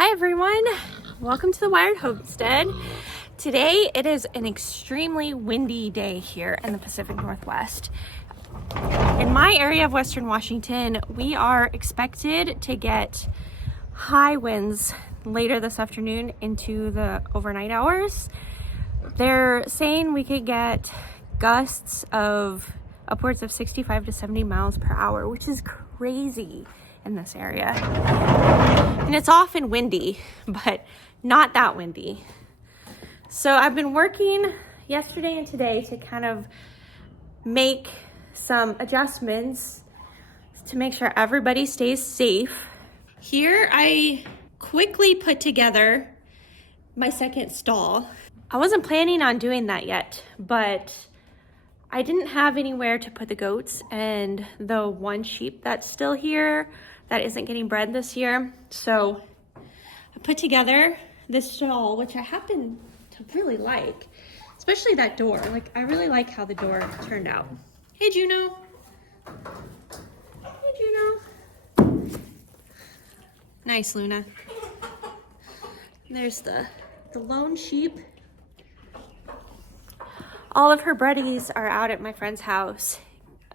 Hi everyone, welcome to the Wired Homestead. Today it is an extremely windy day here in the Pacific Northwest. In my area of Western Washington, we are expected to get high winds later this afternoon into the overnight hours. They're saying we could get gusts of upwards of 65 to 70 miles per hour, which is crazy in this area. And it's often windy, but not that windy. So I've been working yesterday and today to kind of make some adjustments to make sure everybody stays safe. Here I quickly put together my second stall. I wasn't planning on doing that yet, but I didn't have anywhere to put the goats and the one sheep that's still here that isn't getting bred this year. So I put together this stall, which I happen to really like, especially that door. Like, I really like how the door turned out. Hey, Juno. Hey, Juno. Nice, Luna. There's the lone sheep. All of her buddies are out at my friend's house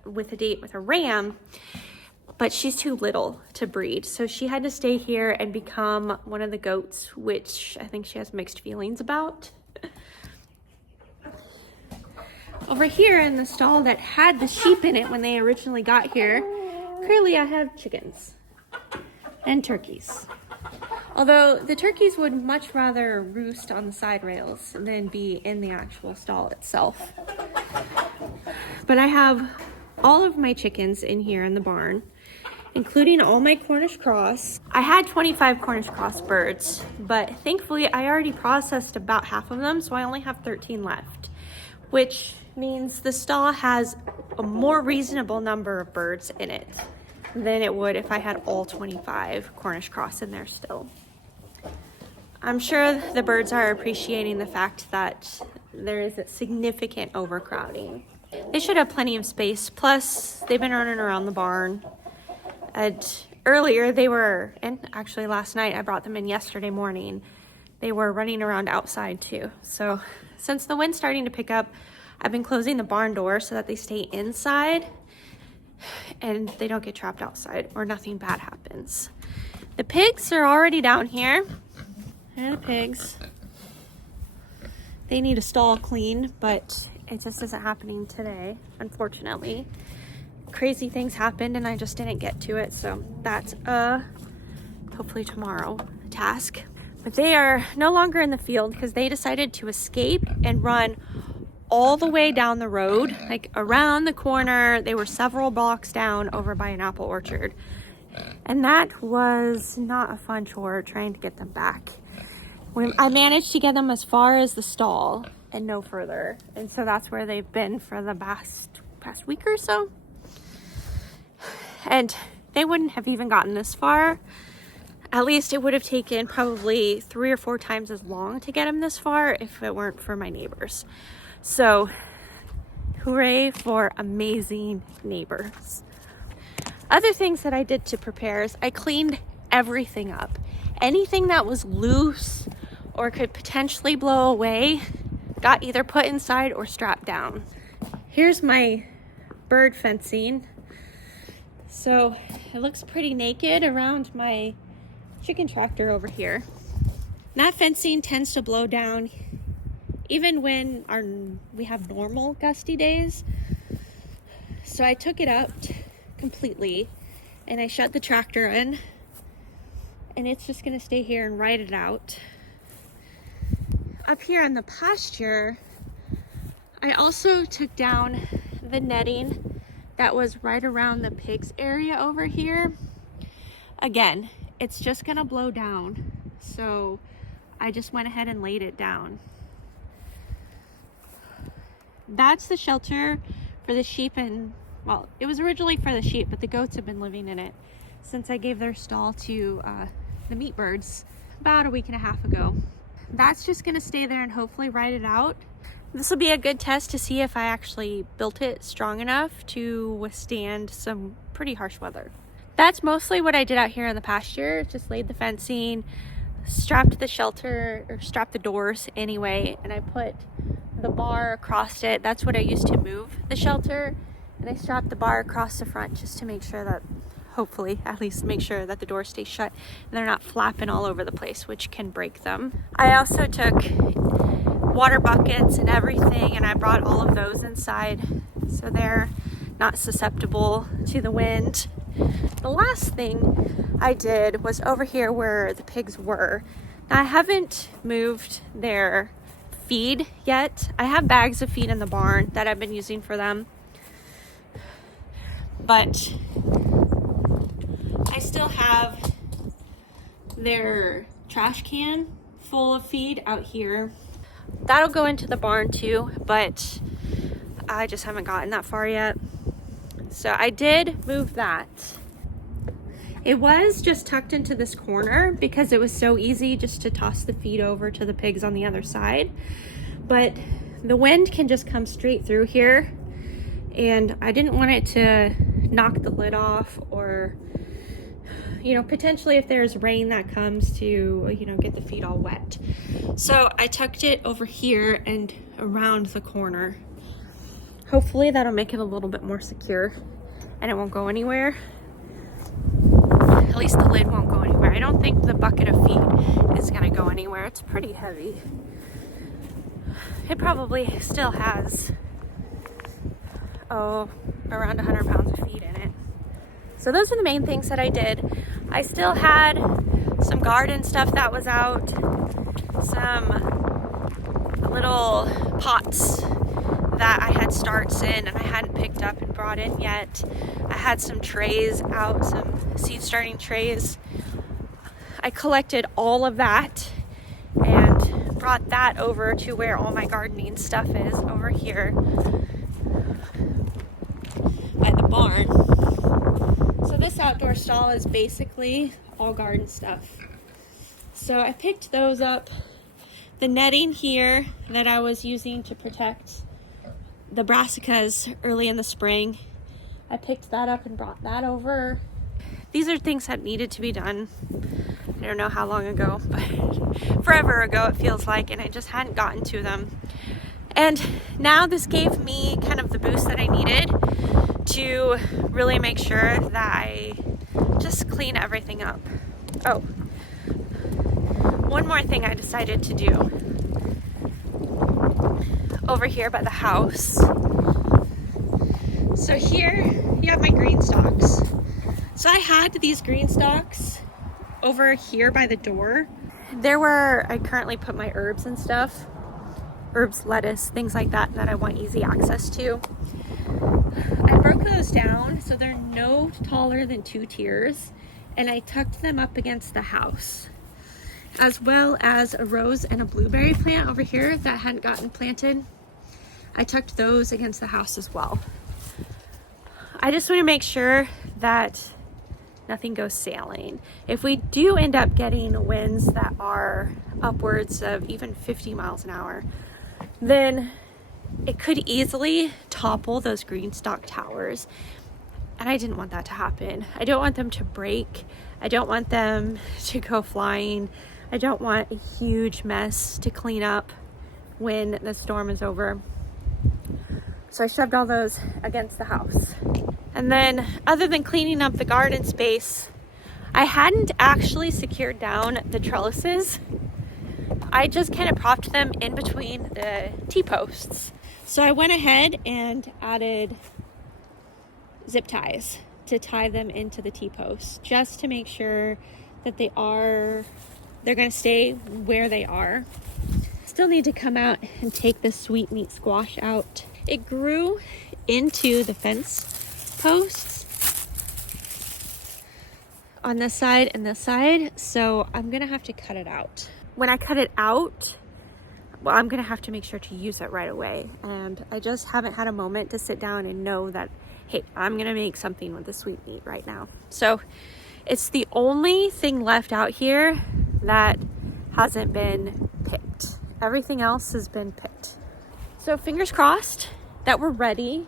with a date with a ram, but she's too little to breed. So she had to stay here and become one of the goats, which I think she has mixed feelings about. Over here in the stall that had the sheep in it when they originally got here, currently I have chickens and turkeys. Although the turkeys would much rather roost on the side rails than be in the actual stall itself. But I have all of my chickens in here in the barn, including all my Cornish cross. I had 25 Cornish cross birds, but thankfully I already processed about half of them, so I only have 13 left, which means the stall has a more reasonable number of birds in it than it would if I had all 25 Cornish cross in there still. I'm sure the birds are appreciating the fact that there is a significant overcrowding. They should have plenty of space, plus they've been running around the barn. And earlier they were, and actually last night, I brought them in yesterday morning, they were running around outside too. So since the wind's starting to pick up, I've been closing the barn door so that they stay inside and they don't get trapped outside or nothing bad happens. The pigs are already down here. There are the pigs. They need a stall clean, but it just isn't happening today, unfortunately. Crazy things happened and I just didn't get to it, so that's hopefully tomorrow task. But they are no longer in the field because they decided to escape and run all the way down the road, like around the corner. They were several blocks down over by an apple orchard. And that was not a fun chore trying to get them back. I managed to get them as far as the stall and no further. And so that's where they've been for the past week or so. And they wouldn't have even gotten this far. At least it would have taken probably 3 or 4 times as long to get them this far if it weren't for my neighbors. So hooray for amazing neighbors. Other things that I did to prepare is I cleaned everything up. Anything that was loose or could potentially blow away got either put inside or strapped down. Here's my bird fencing. So it looks pretty naked around my chicken tractor over here. That fencing tends to blow down even when we have normal gusty days. So I took it up completely and I shut the tractor in, and it's just gonna stay here and ride it out. Up here in the pasture, I also took down the netting that was right around the pigs area over here. Again, it's just gonna blow down, so I just went ahead and laid it down. That's the shelter for the sheep, and well, it was originally for the sheep, but the goats have been living in it since I gave their stall to the meat birds about a week and a half ago. That's just gonna stay there and hopefully ride it out. This will be a good test to see if I actually built it strong enough to withstand some pretty harsh weather. That's mostly what I did out here in the pasture. Just laid the fencing, strapped the shelter, or strapped the doors anyway, and I put the bar across it. That's what I used to move the shelter, and I strapped the bar across the front just to make sure that, hopefully at least make sure that the doors stay shut and they're not flapping all over the place, which can break them. I also took water buckets and everything, and I brought all of those inside so they're not susceptible to the wind. The last thing I did was over here where the pigs were. Now, I haven't moved their feed yet. I have bags of feed in the barn that I've been using for them, but I still have their trash can full of feed out here. That'll go into the barn too, but I just haven't gotten that far yet. So I did move that. It was just tucked into this corner because it was so easy just to toss the feed over to the pigs on the other side. But the wind can just come straight through here, and I didn't want it to knock the lid off, or, you know, potentially if there's rain that comes to, you know, get the feed all wet. So I tucked it over here and around the corner. Hopefully that'll make it a little bit more secure and it won't go anywhere. At least the lid won't go anywhere. I don't think the bucket of feed is gonna go anywhere. It's pretty heavy. It probably still has, around 100 pounds of feed in it. So those are the main things that I did. I still had some garden stuff that was out, some little pots that I had starts in and I hadn't picked up and brought in yet. I had some trays out, some seed starting trays. I collected all of that and brought that over to where all my gardening stuff is, over here by the barn. So this outdoor stall is basically all garden stuff. So I picked those up. The netting here that I was using to protect the brassicas early in the spring, I picked that up and brought that over. These are things that needed to be done. I don't know how long ago, but forever ago it feels like, and I just hadn't gotten to them. And now this gave me kind of the boost that I needed to really make sure that I just clean everything up. Oh, one more thing I decided to do over here by the house. So here you have my green stalks. So I had these green stalks over here by the door. There where I currently put my herbs and stuff. Herbs, lettuce, things like that I want easy access to. I broke those down so they're no taller than 2 tiers, and I tucked them up against the house, as well as a rose and a blueberry plant over here that hadn't gotten planted. I tucked those against the house as well. I just want to make sure that nothing goes sailing. If we do end up getting winds that are upwards of even 50 miles an hour, then it could easily topple those green stalk towers. And I didn't want that to happen. I don't want them to break. I don't want them to go flying. I don't want a huge mess to clean up when the storm is over. So I shoved all those against the house. And then, other than cleaning up the garden space, I hadn't actually secured down the trellises. I just kind of propped them in between the T-posts. So I went ahead and added zip ties to tie them into the T-posts, just to make sure that they're going to stay where they are. Still need to come out and take this sweet meat squash out. It grew into the fence posts on this side and this side, so I'm gonna have to cut it out. When I cut it out, well, I'm gonna have to make sure to use it right away, and I just haven't had a moment to sit down and know that, hey, I'm gonna make something with the sweet meat right now. So it's the only thing left out here that hasn't been picked. Everything else has been picked. So fingers crossed that we're ready.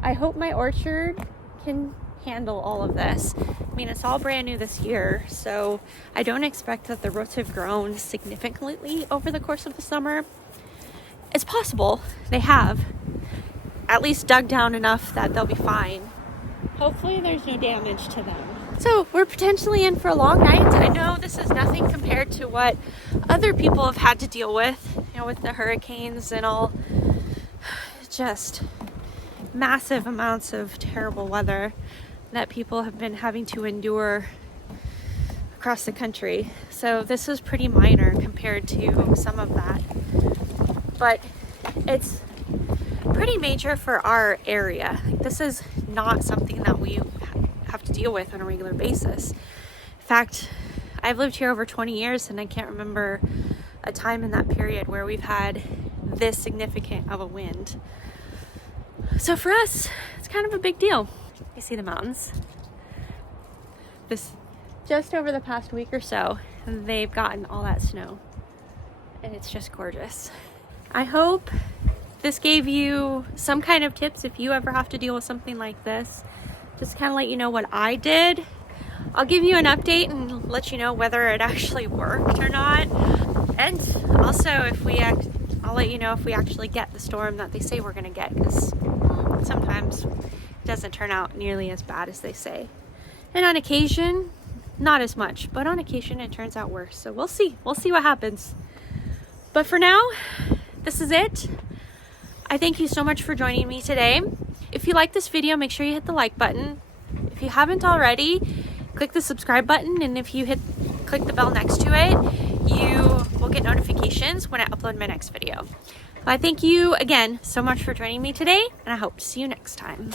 I hope my orchard can handle all of this. I mean, it's all brand new this year, so I don't expect that the roots have grown significantly over the course of the summer. It's possible they have at least dug down enough that they'll be fine. Hopefully there's no damage to them. So we're potentially in for a long night. I know this is nothing compared to what other people have had to deal with, you know, with the hurricanes and all. Just massive amounts of terrible weather that people have been having to endure across the country. So this is pretty minor compared to some of that. But it's pretty major for our area. This is not something that we have to deal with on a regular basis. In fact, I've lived here over 20 years and I can't remember a time in that period where we've had this significant of a wind. So for us, it's kind of a big deal. You see the mountains. This, just over the past week or so, they've gotten all that snow and it's just gorgeous. I hope this gave you some kind of tips if you ever have to deal with something like this. Just kind of let you know what I did. I'll give you an update and let you know whether it actually worked or not. And also I'll let you know if we actually get the storm that they say we're gonna get, because sometimes it doesn't turn out nearly as bad as they say. And on occasion, not as much, but on occasion it turns out worse. So we'll see what happens. But for now, this is it. I thank you so much for joining me today. If you like this video, make sure you hit the like button. If you haven't already, click the subscribe button, and if you click the bell next to it, you will get notifications when I upload my next video. I thank you again so much for joining me today, and I hope to see you next time.